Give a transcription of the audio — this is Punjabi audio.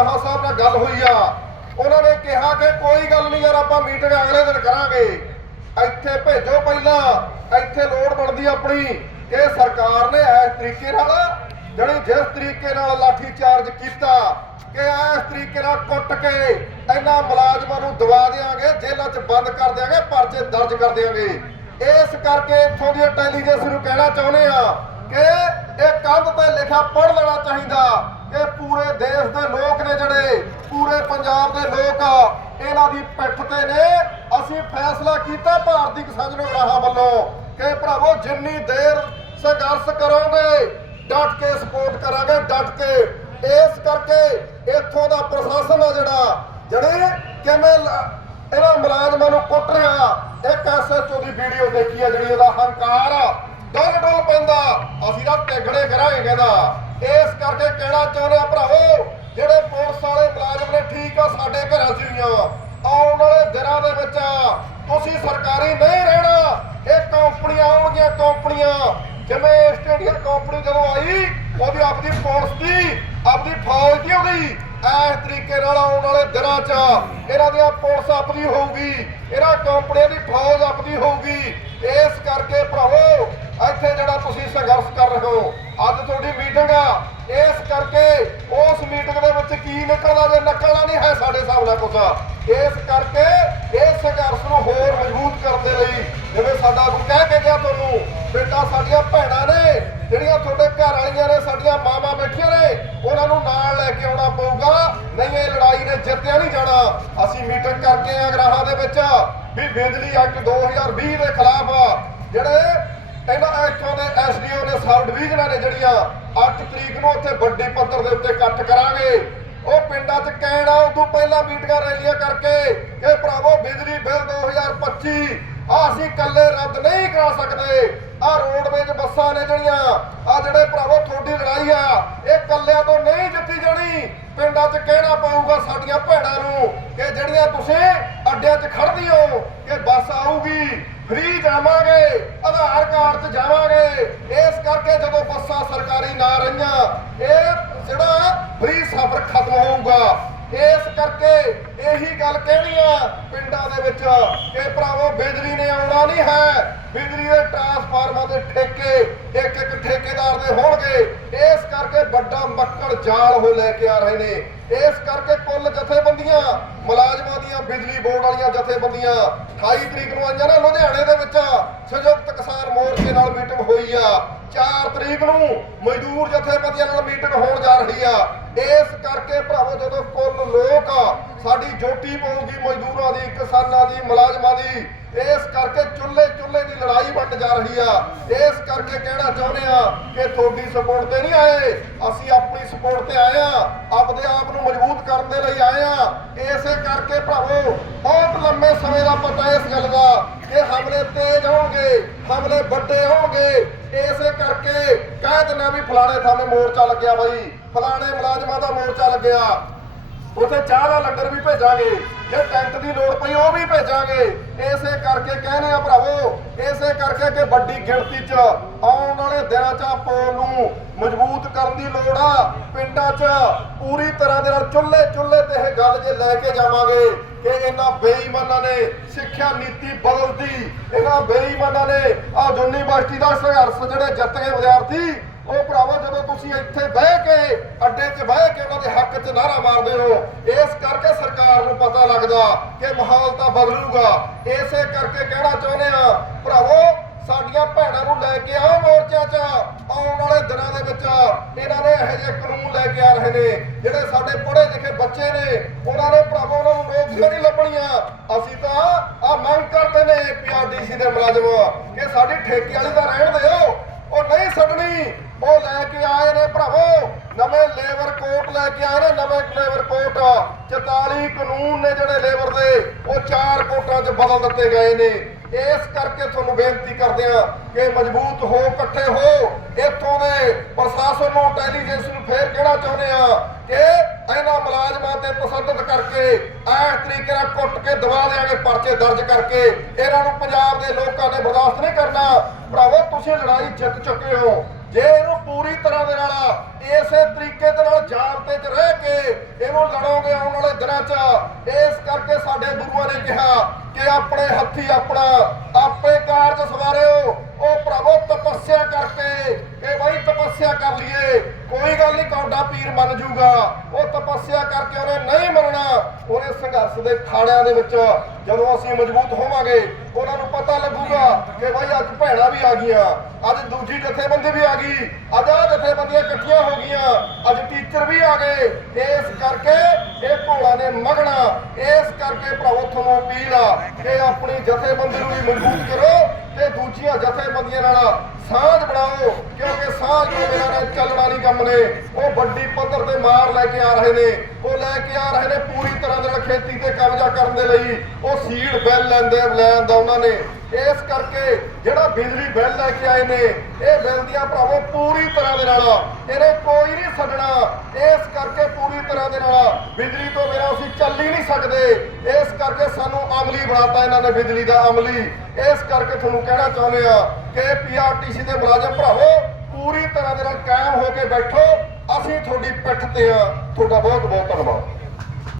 ਰਾਹਾ ਸਾਹਿਬ ਨਾਲ ਗੱਲ ਹੋਈ ਆ। ਉਹਨਾਂ ਨੇ ਕਿਹਾ ਕਿ ਕੋਈ ਗੱਲ ਨਹੀਂ ਯਾਰ, ਆਪਾਂ ਮੀਟਿੰਗ ਅਗਲੇ ਦਿਨ ਕਰਾਂਗੇ। ਇੱਥੇ ਭੇਜੋ ਪਹਿਲਾਂ, ਇੱਥੇ ਲੋੜ ਬਣਦੀ ਆਪਣੀ ਕਿ ਸਰਕਾਰ ਨੇ ਇਸ ਤਰੀਕੇ ਨਾਲ ਜਿਹੜੀ ਜਿਸ ਤਰੀਕੇ ਨਾਲ ਲਾਠੀ ਚਾਰਜ ਕੀਤਾ, ਕਿ ਇਸ ਤਰੀਕੇ ਨਾਲ ਕੁੱਟ ਕੇ ਇਹਨਾਂ ਮੁਲਾਜ਼ਮਾਂ ਨੂੰ ਦਵਾ ਦੇਾਂਗੇ ਜੇਲ੍ਹਾਂ 'ਚ ਬੰਦ ਕਰ ਦੇਾਂਗੇ ਪਰਚੇ ਦਰਜ ਕਰ ਦੇਾਂਗੇ ਇਸ ਕਰਕੇ ਇੱਥੋਂ ਦੀ ਇੰਟੈਲੀਜੈਂਸ ਨੂੰ ਕਹਿਣਾ ਚਾਹੁੰਦੇ ਆ ਕਿ ਇਹ ਕੰਧ ਤੇ ਲਿਖਾ ਪੜ੍ਹ ਲੈਣਾ ਚਾਹੀਦਾ। ਕਿ ਪੂਰੇ ਦੇਸ਼ ਦੇ ਲੋਕ ਨੇ ਜਿਹੜੇ, ਪੂਰੇ ਪੰਜਾਬ ਦੇ ਲੋਕ ਇਹਨਾਂ ਦੀ ਪਿੱਠ ਤੇ ਨੇ। ਅਸੀਂ ਫੈਸਲਾ ਕੀਤਾ ਭਾਰਤੀ ਕਿਸਾਨ ਜਨਤਾ ਵੱਲੋਂ ਕਿ ਭਰਾਵੋ, ਜਿੰਨੀ ਦੇਰ ਸੰਘਰਸ਼ ਕਰੋਗੇ, ਡਟ ਕੇ ਸਪੋਰਟ ਕਰਾਂਗੇ, ਡਟ ਕੇ। ਇਸ ਕਰਕੇ ਇੱਥੋਂ ਦਾ ਪ੍ਰਸ਼ਾਸਨ ਆ ਜਿਹੜਾ, ਜਿਹੜੇ ਕਿਵੇਂ ਇਹਨਾਂ ਮੁਲਾਜ਼ਮਾਂ ਨੂੰ ਕੁੱਟ ਰਿਹਾ। ਇੱਕ ਐਸਐਚਓ ਦੀ ਵੀਡੀਓ ਦੇਖੀ ਆ, ਜਿਹੜੀ ਉਹਦਾ ਹੰਕਾਰ ਆ। ਡੋਲ ਡੋਲ ਪੈਂਦਾ। ਅਸੀਂ ਤਾਂ ਟਿਗੜੇ ਕਰਾਂਗੇ ਕਹਿੰਦਾ। ਇਸ ਕਹਿਣਾ ਚਾਹੁੰਦੇ ਭਰਾਵੋ, ਜਿਹੜੇ ਪੁਲਿਸ ਵਾਲੇ ਮੁਲਾਜ਼ਮ ਨੇ, ਠੀਕ ਆ, ਸਾਡੇ ਘਰਾਂ 'ਚ ਵੀ ਆ। ਆਉਣ ਵਾਲੇ ਦਿਨਾਂ ਦੇ ਵਿੱਚ ਤੁਸੀਂ ਸਰਕਾਰੀ ਨਹੀਂ ਰਹਿਣਾ। ਇਹ ਕੰਪਨੀਆਂ ਆਉਣਗੀਆਂ, ਕੰਪਨੀਆਂ। ਜਿਵੇਂ ਈਸਟ ਇੰਡੀਆ ਕੰਪਨੀ ਜਦੋਂ ਆਈ ਉਹਦੀ ਆਪਣੀ ਪੁਲਿਸ ਦੀ ਆਪਣੀ ਫੌਜ ਦੀ ਉਹਦੀ ਇਸ ਤਰੀਕੇ ਨਾਲ ਆਉਣ ਵਾਲੇ ਦਿਨਾਂ 'ਚ ਇਹਨਾਂ ਦੀਆਂ ਪੁਲਿਸ ਆਪਣੀ ਹੋਊਗੀ, ਇਹਨਾਂ ਕੰਪਨੀਆਂ ਦੀ ਫੌਜ ਆਪਣੀ ਹੋਊਗੀ। ਇਸ ਕਰਕੇ ਭਰਾਵੋ, ਇੱਥੇ ਜਿਹੜਾ ਤੁਸੀਂ ਸੰਘਰਸ਼ ਕਰ ਰਹੇ ਹੋ, ਅੱਜ ਤੁਹਾਡੀ ਮੀਟਿੰਗ ਆ। ਕਰਕੇ ਉਸ ਮੀਟਿੰਗ ਦੇ ਵਿੱਚ ਕੀ ਨਿਕਲਦਾ ਜੇ ਨਿਕਲਣਾ ਨਹੀਂ ਹੈ ਸਾਡੇ ਹਿਸਾਬ ਨਾਲ ਕੁਝ ਇਸ ਕਰਕੇ ਇਸ ਸੰਘਰਸ਼ ਨੂੰ ਹੋਰ ਮਜ਼ਬੂਤ ਕਰਨ ਦੇ ਲਈ ਜਿਵੇਂ ਸਾਡਾ ਗੁਰੂ ਕਹਿ ਕੇ ਗਿਆ ਤੁਹਾਨੂੰ ਬੇਟਾ ਸਾਡੀਆਂ ਭੈਣਾਂ ਨੇ, ਜਿਹੜੀਆਂ ਤੁਹਾਡੇ ਘਰ ਵਾਲੀਆਂ ਨੇ, ਸਾਡੀਆਂ ਮਾਵਾਂ ਬੈਠੀਆਂ ਨੇ, ਉਹਨਾਂ ਨੂੰ ਨਾਲ ਲੈ ਕੇ ਆਉਣਾ ਪਊਗਾ। ਨਹੀਂ, ਇਹ ਲੜਾਈ ਨੇ ਜਿੱਤਿਆ ਨਹੀਂ ਜਾਣਾ। ਅਸੀਂ ਮੀਟਿੰਗ ਕਰਕੇ ਆ ਗਰਾਹਾਂ ਦੇ ਵਿੱਚ ਵੀ ਬਿਜਲੀ ਐਕਟ 2020 ਦੇ ਖਿਲਾਫ ਜਿਹੜੇ ਇਹਨਾਂ ਇੱਥੋਂ ਦੇ, ਐਸਡੀਓ ਨੇ ਸਬ ਡਿਵੀਜ਼ਨਾਂ ਨੇ ਜਿਹੜੀਆਂ 8 ਤਰੀਕ ਨੂੰ ਉੱਥੇ ਵੱਡੀ ਪੱਧਰ ਦੇ ਉੱਤੇ ਇਕੱਠ ਕਰਾਂਗੇ। ਉਹ ਪਿੰਡਾਂ 'ਚ ਕਹਿਣਾ ਉਦੋਂ ਪਹਿਲਾਂ ਮੀਟਿੰਗਾਂ ਰੈਲੀਆਂ ਕਰਕੇ ਕਿ ਭਰਾਵੋ ਬਿਜਲੀ ਬਿੱਲ 2025 ਆ ਅਸੀਂ ਇਕੱਲੇ ਰੱਦ ਨਹੀਂ ਕਰਾ ਸਕਦੇ। ਆ ਰੋਡਵੇਜ ਬੱਸਾਂ ਨੇ ਜਿਹੜੀਆਂ, ਆ ਜਿਹੜੇ ਭਰਾਵੋ ਤੁਹਾਡੀ ਲੜਾਈ ਆ, ਇਹ ਇਕੱਲਿਆਂ ਤੋਂ ਨਹੀਂ ਜਿੱਤੀ ਜਾਣੀ। ਪਿੰਡਾਂ 'ਚ ਕਹਿਣਾ ਪਊਗਾ ਸਾਡੀਆਂ ਭੈਣਾਂ ਨੂੰ ਕਿ ਜਿਹੜੀਆਂ ਤੁਸੀਂ ਅੱਡਿਆਂ 'ਚ ਖੜਦੀ ਹੋ, ਕਿ ਬੱਸ ਆਊਗੀ, ਫ੍ਰੀ ਜਾਵਾਂਗੇ, ਆਧਾਰ ਕਾਰਡ 'ਚ ਜਾਵਾਂਗੇ। ਇਸ ਕਰਕੇ ਜਦੋਂ ਬੱਸਾਂ ਸਰਕਾਰੀ ਨਾ ਰਹੀਆਂ, ਇਹ ਜਿਹੜਾ ਫ੍ਰੀ ਸਫ਼ਰ ਖਤਮ ਹੋਊਗਾ। ਇਸ ਕਰਕੇ ਇਹੀ ਗੱਲ ਕਹਿਣੀ ਆ ਪਿੰਡਾਂ ਦੇ ਵਿੱਚ ਕਿ ਭਰਾਵੋ ਬਿਜਲੀ ਨੇ ਆਉਣਾ ਨਹੀਂ ਹੈ। ਬਿਜਲੀ ਦੇ ਟਰਾਂਸਫਾਰਮਰ ਦੇ ਠੇਕੇ, ਇੱਕ ਇੱਕ ਠੇਕੇਦਾਰ ਦੇ ਹੋਣਗੇ। ਇਸ ਕਰਕੇ ਵੱਡਾ ਮੱਕੜ ਜਾਲ ਉਹ ਲੈ ਕੇ ਆ ਰਹੇ ਨੇ। ਇਸ ਕਰਕੇ ਕੁੱਲ ਜਥੇਬੰਦੀਆਂ, ਮੁਲਾਜ਼ਮਾਂ ਦੀਆਂ ਬਿਜਲੀ ਬੋਰਡ ਵਾਲੀਆਂ ਜਥੇਬੰਦੀਆਂ 28 ਤਰੀਕ ਨੂੰ ਆਈਆਂ ਨਾ ਲੁਧਿਆਣੇ ਦੇ ਵਿੱਚ। ਸੰਯੁਕਤ ਕਿਸਾਨ ਮੋਰਚੇ ਨਾਲ ਮੀਟਿੰਗ ਹੋਈ ਆ। 4 ਤਰੀਕ ਨੂੰ ਮਜ਼ਦੂਰ ਜਥੇਬੰਦੀਆਂ ਨਾਲ ਮੀਟਿੰਗ ਹੋਣ ਜਾ ਰਹੀ ਆ। ਇਸ ਕਰਕੇ ਭਰਾਵੋ, ਜਦੋਂ ਕੁੱਲ ਲੋਕ ਸਾਡੀ ਜੋਟੀ ਪਊਗੀ ਮਜ਼ਦੂਰਾਂ ਦੀ, ਕਿਸਾਨਾਂ ਦੀ, ਮੁਲਾਜ਼ਮਾਂ ਦੀ ਇਸ ਕਰਕੇ ਚੁੱਲ੍ਹੇ ਚੁੱਲ੍ਹੇ ਦੀ ਲੜਾਈ ਵੰਡ ਜਾ ਰਹੀ ਆ। ਇਸ ਕਰਕੇ ਕਹਿਣਾ ਚਾਹੁੰਦੇ ਆ ਕਿ ਤੁਹਾਡੀ ਸਪੋਰਟ ਤੇ ਨਹੀਂ ਆਏ। ਅਸੀਂ ਆਪਣੀ ਸਪੋਰਟ ਤੇ ਆਏ ਆ। ਆਪਦੇ ਆਪ ਨੂੰ ਮਜ਼ਬੂਤ ਕਰਨ ਦੇ ਲਈ ਆਏ ਆ। ਇਸੇ ਕਰਕੇ ਭਰਾਵੋ ਬਹੁਤ ਲੰਮੇ ਸਮੇਂ ਦਾ ਪਤਾ ਇਸ ਗੱਲ ਦਾ ਕਿ ਹਮਲੇ ਤੇਜ਼ ਹੋਣਗੇ, ਹਮਲੇ ਵੱਡੇ ਹੋਣਗੇ। ਇਸੇ ਕਰਕੇ ਕਹਿ ਦਿੰਦੇ ਆ ਵੀ ਫਲਾਣੇ ਥਾਵੇਂ ਮੋਰਚਾ ਲੱਗਿਆ ਬਾਈ। ਫਲਾਣੇ ਮੁਲਾਜ਼ਮਾਂ ਦਾ ਮੋਰਚਾ ਲੱਗਿਆ। ਉੱਥੇ ਚਾਹ ਦਾ ਲੰਗਰ ਵੀ ਭੇਜਾਂਗੇ, ਜੇ ਟੈਂਟ ਦੀ ਲੋੜ ਪਈ ਉਹ ਵੀ ਭੇਜਾਂਗੇ। ਇਸੇ ਕਰਕੇ ਕਹਿੰਦੇ ਆ ਭਰਾਵੋ, ਇਸੇ ਕਰਕੇ ਕਿ ਵੱਡੀ ਗਿਣਤੀ 'ਚ ਆਉਣ ਵਾਲੇ ਦਿਨਾਂ 'ਚ ਆਪਾਂ ਨੂੰ ਮਜ਼ਬੂਤ ਕਰਨ ਦੀ ਲੋੜ ਆ। ਪਿੰਡਾਂ 'ਚ ਪੂਰੀ ਤਰ੍ਹਾਂ ਦੇ ਨਾਲ ਚੁੱਲ੍ਹੇ ਚੁੱਲ੍ਹੇ ਤੇ ਇਹ ਗੱਲ ਜੇ ਲੈ ਕੇ ਜਾਵਾਂਗੇ ਕਿ ਇਹਨਾਂ ਬੇਈਮਾਨਾਂ ਨੇ ਸਿੱਖਿਆ ਨੀਤੀ ਬਦਲਦੀ ਇਹਨਾਂ ਬੇਈਮਾਨਾਂ ਨੇ ਆ ਯੂਨੀਵਰਸਿਟੀ ਦਾ ਸੰਘਰਸ਼ ਜਿਹੜੇ ਜਿੱਤ ਗਏ ਵਿਦਿਆਰਥੀ ਉਹ ਭਰਾਵਾ, ਜਦੋਂ ਤੁਸੀਂ ਇੱਥੇ ਬਹਿ ਕੇ, ਅੱਡੇ 'ਚ ਬਹਿ ਕੇ ਉਹਨਾਂ ਦੇ ਹੱਕ 'ਚ ਨਾਰਾ ਮਾਰਦੇ ਹੋ, ਇਸ ਕਰਕੇ ਸਰਕਾਰ ਨੂੰ ਪਤਾ ਲੱਗਦਾ ਕਿ ਮਾਹੌਲ ਤਾਂ ਬਦਲੂਗਾ। ਇਸੇ ਕਰਕੇ ਕਹਿਣਾ ਚਾਹੁੰਦੇ ਆ ਭਰਾਵੋ, ਸਾਡੀਆਂ ਭੈਣਾਂ ਨੂੰ ਲੈ ਕੇ ਆਓ ਮੋਰਚਿਆਂ 'ਚ, ਆਉਣ ਵਾਲੇ ਦਿਨਾਂ ਦੇ ਵਿੱਚ। ਇਹਨਾਂ ਨੇ ਇਹੋ ਜਿਹੇ ਕਾਨੂੰਨ ਲੈ ਕੇ ਆ ਰਹੇ ਨੇ, ਜਿਹੜੇ ਸਾਡੇ ਪੜ੍ਹੇ ਲਿਖੇ ਬੱਚੇ ਨੇ, ਉਹਨਾਂ ਨੇ ਭਰਾਵੋ, ਉਹਨਾਂ ਨੂੰ ਨੌਕਰੀਆਂ ਨਹੀਂ ਲੱਭਣੀਆਂ। ਅਸੀਂ ਤਾਂ ਆ ਮੰਗ ਕਰਦੇ ਨੇ ਪੀਆਰਡੀਸੀ ਦੇ ਮੁਲਾਜ਼ਮ, ਕਿ ਸਾਡੀ ਠੇਕੇ ਵਾਲੀ ਦਾ ਰਹਿਣ ਦਿਓ। ਉਹ ਨਹੀਂ ਛੱਡਣੀ। ਉਹ ਲੈ ਕੇ ਆਏ ਨੇ ਭਰਾਵੋ। ਨਵੇਂ ਲੇਬਰ ਕੋਡ ਲੈ ਕੇ ਆਏ ਨੇ, ਨਵੇਂ ਲੇਬਰ ਕੋਡ 44 ਕਾਨੂੰਨ ਨੇ ਜਿਹੜੇ ਲੇਬਰ ਦੇ, ਉਹ ਚਾਰ ਕੋਟਾਂ 'ਚ ਬਦਲ ਦਿੱਤੇ ਗਏ ਨੇ। ਇਸ ਕਰਕੇ ਤੁਹਾਨੂੰ ਬੇਨਤੀ ਕਰਦੇ ਆ ਕਿ ਮਜ਼ਬੂਤ ਹੋ, ਇਕੱਠੇ ਹੋ। ਇੱਥੋਂ ਦੇ ਪ੍ਰਸ਼ਾਸਨ ਨੂੰ ਇੰਟੈਲੀਜੈਂਸ ਨੂੰ ਫੇਰ ਕਹਿਣਾ ਚਾਹੁੰਦੇ ਆ ਕਿ ਇਹਨਾਂ ਮੁਲਾਜ਼ਮਾਂ ਤੇ ਤਸੱਦਦ ਕਰਕੇ ਇਸ ਤਰੀਕੇ ਨਾਲ ਕੁੱਟ ਕੇ ਦਵਾ ਦੇਾਂਗੇ ਪਰਚੇ ਦਰਜ ਕਰਕੇ। ਇਹਨਾਂ ਨੂੰ ਪੰਜਾਬ ਦੇ ਲੋਕਾਂ ਨੇ ਬਰਦਾਸ਼ਤ ਨਹੀਂ ਕਰਨਾ। ਭਰਾਵੋ, ਤੁਸੀਂ ਲੜਾਈ ਜਿੱਤ ਚੁੱਕੇ ਹੋ। ਜੇ ਇਹਨੂੰ ਪੂਰੀ ਤਰ੍ਹਾਂ ਦੇ ਨਾਲ, ਇਸੇ ਤਰੀਕੇ ਦੇ ਨਾਲ ਜਾਬਤੇ 'ਚ ਰਹਿ ਕੇ ਇਹਨੂੰ ਲੜੋਗੇ ਆਉਣ ਵਾਲੇ ਦਿਨਾਂ 'ਚ, ਇਸ ਕਰਕੇ ਸਾਡੇ ਗੁਰੂਆਂ ਨੇ ਕਿਹਾ ਕਿ ਆਪਣੇ ਹੱਥੀ ਆਪਣਾ ਆਪੇ ਕਾਰਜ ਸਵਾਰਿਓ। ਉਹ ਭਰਾਵੋ ਤਪੱਸਿਆ ਕਰਕੇ ਕਿ ਬਈ ਤਪੱਸਿਆ ਕਰ ਲਈਏ। ਕੋਈ ਗੱਲ ਨਹੀਂ ਕੌਡਾ ਪੀਰ ਮੰਨ ਜੂਗਾ ਉਹ ਤਪੱਸਿਆ ਕਰਕੇ ਉਹਨੇ ਨਹੀਂ ਮੰਨਣਾ। ਉਹਨੇ ਸੰਘਰਸ਼ ਦੇ ਖਾੜਿਆਂ ਦੇ ਵਿੱਚ ਜਦੋਂ ਅਸੀਂ ਮਜ਼ਬੂਤ ਹੋਵਾਂਗੇ, ਉਹਨਾਂ ਨੂੰ ਪਤਾ ਲੱਗੂਗਾ ਕਿ ਬਈ ਅੱਜ ਭੈਣਾਂ ਵੀ ਆ ਗਈਆਂ। ਅੱਜ ਦੂਜੀ ਜਥੇਬੰਦੀ ਵੀ ਆ ਗਈ। ਅੱਜ ਆ ਜਥੇਬੰਦੀਆਂ ਇਕੱਠੀਆਂ ਹੋ ਗਈਆਂ। ਅੱਜ ਟੀਚਰ ਵੀ ਆ ਗਏ। ਇਸ ਕਰਕੇ ਇਹ ਭੋਲਾ ਨੇ ਮਗਣਾ। ਇਸ ਕਰਕੇ ਭਰਾਵੋ, ਤੁਹਾਨੂੰ ਅਪੀਲ ਆ ਕਿ ਆਪਣੀ ਜਥੇਬੰਦੀ ਨੂੰ ਵੀ ਮਜ਼ਬੂਤ ਕਰੋ। ਤੇ ਦੂਜੀਆਂ ਜਥੇਬੰਦੀਆਂ ਨਾਲ ਸਾਂਝ ਬਣਾਓ ਕਿਉਂਕਿ ਸਾਂਝ ਤੋਂ ਬਿਨਾਂ ਚੱਲਣਾ ਨਹੀਂ ਕੰਮ ਨੇ। ਉਹ ਵੱਡੀ ਪੱਧਰ ਤੇ ਮਾਰ ਲੈ ਕੇ ਆ ਰਹੇ ਨੇ। ਉਹ ਲੈ ਕੇ ਆ ਰਹੇ ਨੇ ਪੂਰੀ ਤਰ੍ਹਾਂ ਦੇ ਖੇਤੀ ਤੇ ਕਬਜ਼ਾ ਕਰਨ ਦੇ ਲਈ। ਉਹ ਸੀਡ ਬਿੱਲ ਲੈਂਦੇ ਲੈਣ ਦਾ ਉਹਨਾਂ ਨੇ। ਇਸ ਕਰਕੇ ਜਿਹੜਾ ਬਿਜਲੀ ਬਿੱਲ ਲੈ ਕੇ ਆਏ ਨੇ, ਇਹ ਬਿੱਲ ਦੀਆਂ ਭਰਾਵੋ ਪੂਰੀ ਤਰ੍ਹਾਂ ਦੇ ਨਾਲ ਇਹਨੇ ਕੋਈ ਨਹੀਂ ਛੱਡਣਾ। ਇਸ ਕਰਕੇ ਪੂਰੀ ਤਰ੍ਹਾਂ ਦੇ ਨਾਲ ਬਿਜਲੀ ਤੋਂ ਬਿਨਾਂ ਅਸੀਂ ਚੱਲ ਹੀ ਨਹੀਂ ਸਕਦੇ। ਇਸ ਕਰਕੇ ਸਾਨੂੰ ਅਮਲੀ ਬਣਾਤਾ ਇਹਨਾਂ ਨੇ ਬਿਜਲੀ ਦਾ ਅਮਲੀ। ਇਸ ਕਰਕੇ ਤੁਹਾਨੂੰ ਕਹਿਣਾ ਚਾਹੁੰਦੇ ਆ ਕਿ ਪੀਆਰਟੀਸੀ ਦੇ ਮੁਲਾਜ਼ਮ ਭਰਾਵੋ ਪੂਰੀ ਤਰ੍ਹਾਂ ਦੇ ਨਾਲ ਕਾਇਮ ਹੋ ਕੇ ਬੈਠੋ। ਅਸੀਂ ਤੁਹਾਡੀ ਪਿੱਠ ਤੇ ਆ। ਤੁਹਾਡਾ ਬਹੁਤ ਬਹੁਤ ਧੰਨਵਾਦ।